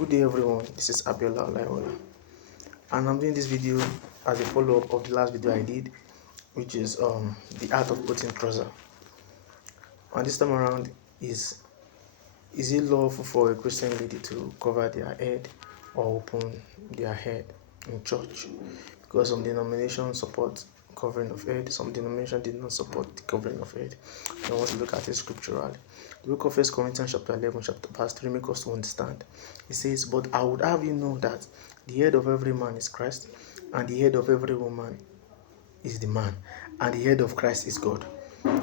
Good day everyone, this is Abiola Olayola, and I'm doing this video as a follow-up of the last video I did, which is the art of putting trouser. And this time around is it lawful for a Christian lady to cover their head or open their head in church? Because some denominations support covering of head, some denominations did not support the covering of head. I want to look at it scripturally. The book of 1 Corinthians chapter 11, verse 3 makes us to understand. It says, "But I would have you know that the head of every man is Christ, and the head of every woman is the man, and the head of Christ is God.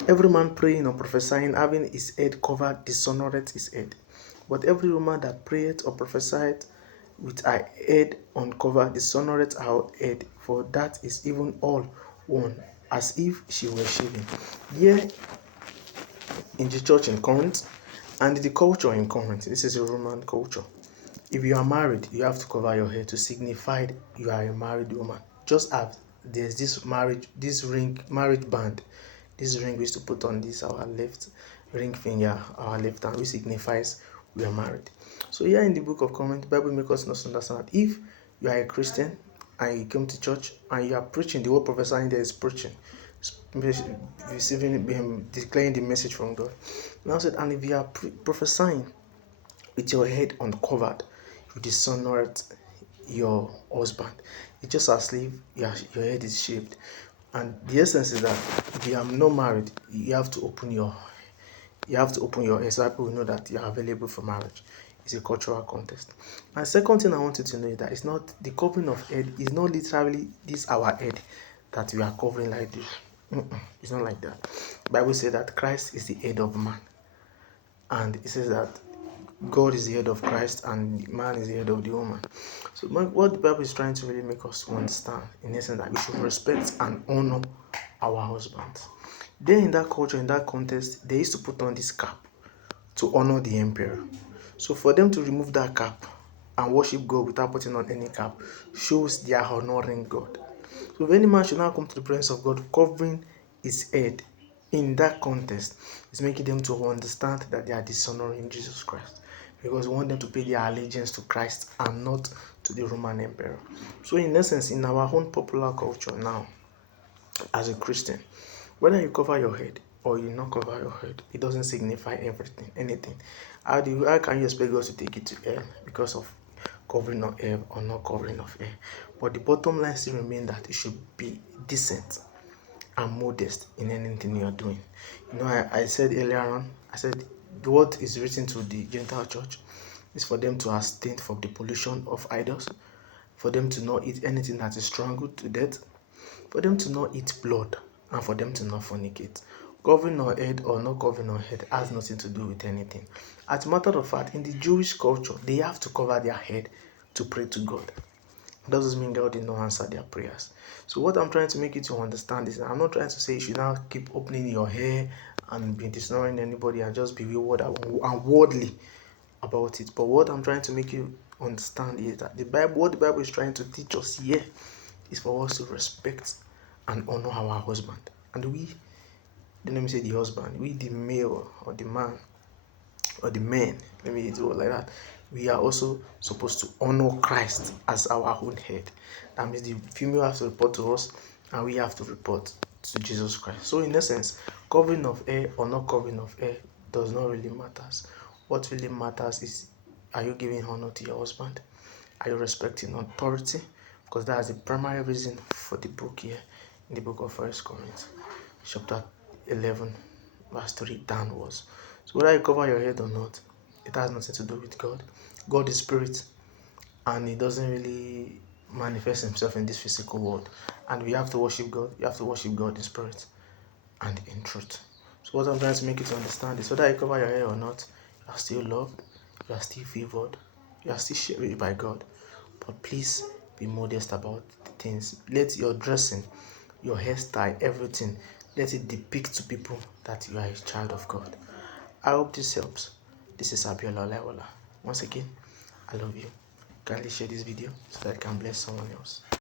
Every man praying or prophesying, having his head covered, dishonoreth his head. But every woman that prayeth or prophesieth with her head uncovered, dishonoreth her head, for that is even all one, as if she were shaven." Here in the church in Corinth and the culture in Corinth, this is a Roman culture. If you are married, you have to cover your head to signify you are a married woman. Just as there's this marriage band, this ring we used to put on this our left ring finger, our left hand, which signifies we are married. So here in the book of Corinth, the Bible makes us understand that if you are a Christian and you come to church and you are preaching, the word prophesying there is preaching, receiving, declaring the message from God. Now said, and if you are prophesying with your head uncovered, you dishonor your husband. It's just as if your head is shaved. And the essence is that if you are not married, you have to open your head so people will know that you are available for marriage. It's a cultural context. And second thing I want you to know is that it's not the covering of head is not literally this our head that we are covering like this. It's not like that. The Bible says that Christ is the head of man, and it says that God is the head of Christ and man is the head of the woman. So what the Bible is trying to really make us to understand, in essence, that we should respect and honor our husbands. Then in that culture, in that context, they used to put on this cap to honor the emperor. So for them to remove that cap and worship God without putting on any cap shows they are honoring God. So if any man should now come to the presence of God covering his head in that context, is making them to understand that they are dishonoring Jesus Christ, because we want them to pay their allegiance to Christ and not to the Roman emperor. So in essence, in our own popular culture now, as a Christian, whether you cover your head or you not cover your head, it doesn't signify anything. How can you expect God to take it to hell because of covering of hair or not covering of hair? But the bottom line still remains that it should be decent and modest in anything you are doing. I said earlier on, I said what is written to the Gentile church is for them to abstain from the pollution of idols, for them to not eat anything that is strangled to death, for them to not eat blood, and for them to not fornicate. Covering our head or not covering our head has nothing to do with anything. As a matter of fact, in the Jewish culture, they have to cover their head to pray to God. It doesn't mean God did not answer their prayers. So what I'm trying to make you to understand is that I'm not trying to say you should now keep opening your hair and be dishonoring anybody and just be wayward and worldly about it. But what I'm trying to make you understand is that what the Bible is trying to teach us here is for us to respect and honor our husband. And let me say the husband, we the male or the man or the men, let me do it like that, we are also supposed to honor Christ as our own head. That means the female has to report to us and we have to report to Jesus Christ. So in essence, covering of hair or not covering of hair does not really matter. What really matters is, are you giving honor to your husband? Are you respecting authority? Because that is the primary reason for the book here in the book of 1 Corinthians chapter 11 verse 3 downwards. So whether you cover your head or not, it has nothing to do with God. God is spirit, and he doesn't really manifest himself in this physical world. And we have to worship God. You have to worship God in spirit and in truth. So what I'm trying to make you to understand is, whether you cover your hair or not, you are still loved, you are still favored, you are still cherished by God. But please be modest about the things. Let your dressing, your hairstyle, everything, let it depict to people that you are a child of God. I hope this helps. This is Abiola Olayola. Once again, I love you. Kindly share this video so that it can bless someone else.